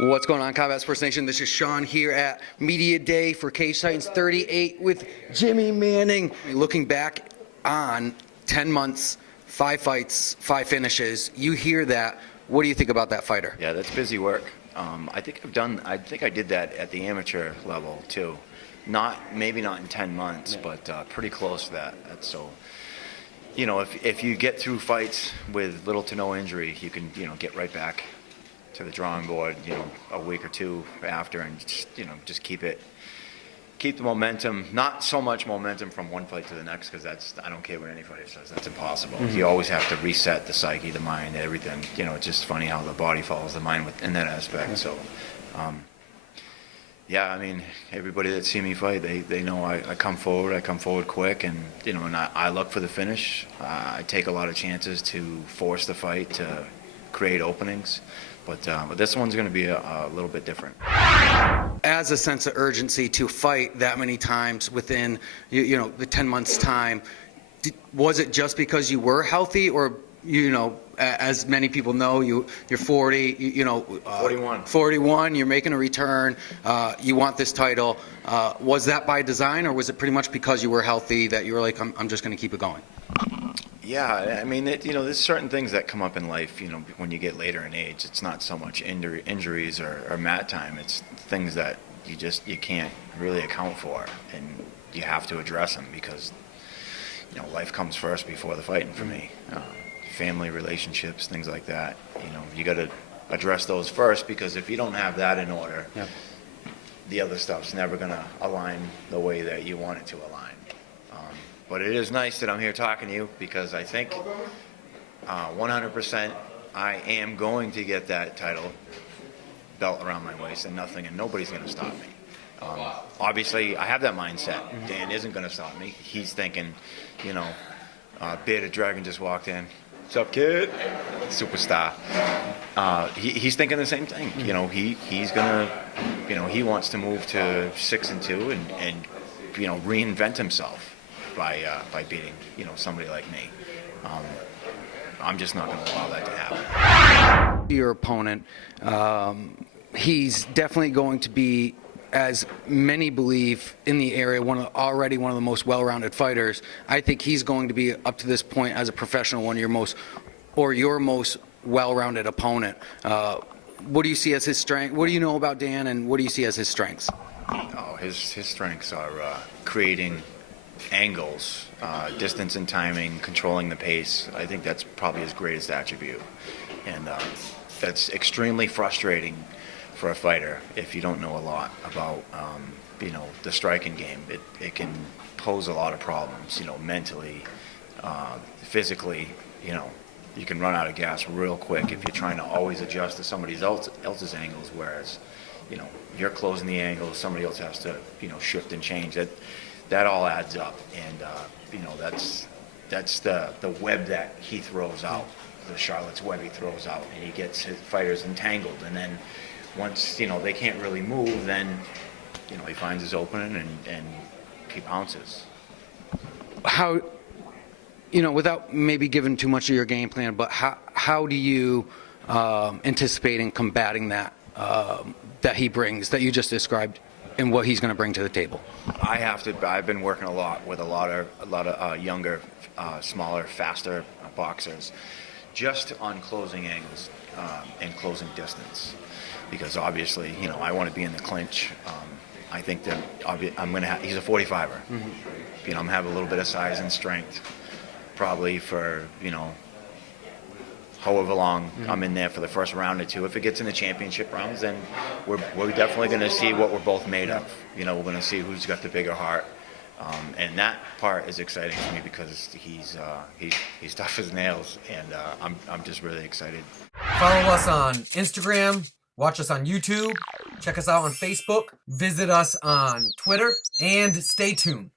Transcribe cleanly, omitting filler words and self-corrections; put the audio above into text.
What's going on, Combat Sports Nation? This is Sean here at Media Day for Cage Titans 38 with Jimmy Manning. Looking back on 10 months, 5 fights, 5 finishes. You hear that. What do you think about that fighter? Yeah, that's busy work. I think I did that at the amateur level too. Maybe not in 10 months, but pretty close to that. So, if you get through fights with little to no injury, you can, get right back to the drawing board, a week or two after, and just keep the momentum. Not so much momentum from one fight to the next, because I don't care what any fighter says, that's impossible. Mm-hmm. You always have to reset the psyche, the mind, everything. It's just funny how the body follows the mind in that aspect. Mm-hmm. So, everybody that see me fight, they know I come forward quick, and I look for the finish. I take a lot of chances to force the fight, to create openings. But this one's going to be a little bit different. As a sense of urgency to fight that many times within, the 10 months time, was it just because you were healthy, or, as many people know, you're 40, 41, you're making a return, you want this title. Was that by design, or was it pretty much because you were healthy that you were like, I'm just going to keep it going? Yeah, there's certain things that come up in life, when you get later in age. It's not so much injuries or mat time. It's things that you can't really account for, and you have to address them because, life comes first before the fighting for me. Family, relationships, things like that. You got to address those first, because if you don't have that in order, yeah, the other stuff's never going to align the way that you want it to align. But it is nice that I'm here talking to you, because I think 100% I am going to get that title belt around my waist, and nobody's going to stop me. Obviously, I have that mindset. Dan isn't going to stop me. He's thinking, Bearded Dragon just walked in. What's up, kid? Superstar. He's thinking the same thing. He's going to, he wants to move to 6-2 and reinvent himself by beating, somebody like me. I'm just not going to allow that to happen. Your opponent, he's definitely going to be, as many believe in the area, already one of the most well-rounded fighters. I think he's going to be, up to this point, as a professional, your most well-rounded opponent. What do you see as his strength? What do you know about Dan, and what do you see as his strengths? Oh, his strengths are creating angles, distance and timing, controlling the pace. I think that's probably his greatest attribute, and that's extremely frustrating for a fighter if you don't know a lot about the striking game. It can pose a lot of problems, mentally, physically. You can run out of gas real quick if you're trying to always adjust to somebody else's angles, whereas you're closing the angle, somebody else has to shift and change. That all adds up, and that's the web that he throws out, the Charlotte's web he throws out, and he gets his fighters entangled. And then once they can't really move, then he finds his opening and he pounces. How, without maybe giving too much of your game plan, but how do you anticipate in combating that that he brings, that you just described, and what he's going to bring to the table? I've been working a lot with a lot of younger, smaller, faster boxers, just on closing angles and closing distance, because obviously, I want to be in the clinch. I think that he's a 45er. Mm-hmm. I'm going to have a little bit of size and strength, probably for, however long I'm in there for the first round or two. If it gets in the championship rounds, then we're definitely going to see what we're both made of. We're going to see who's got the bigger heart, and that part is exciting to me, because he's tough as nails, and I'm just really excited. Follow us on Instagram, watch us on YouTube, check us out on Facebook, visit us on Twitter, and stay tuned.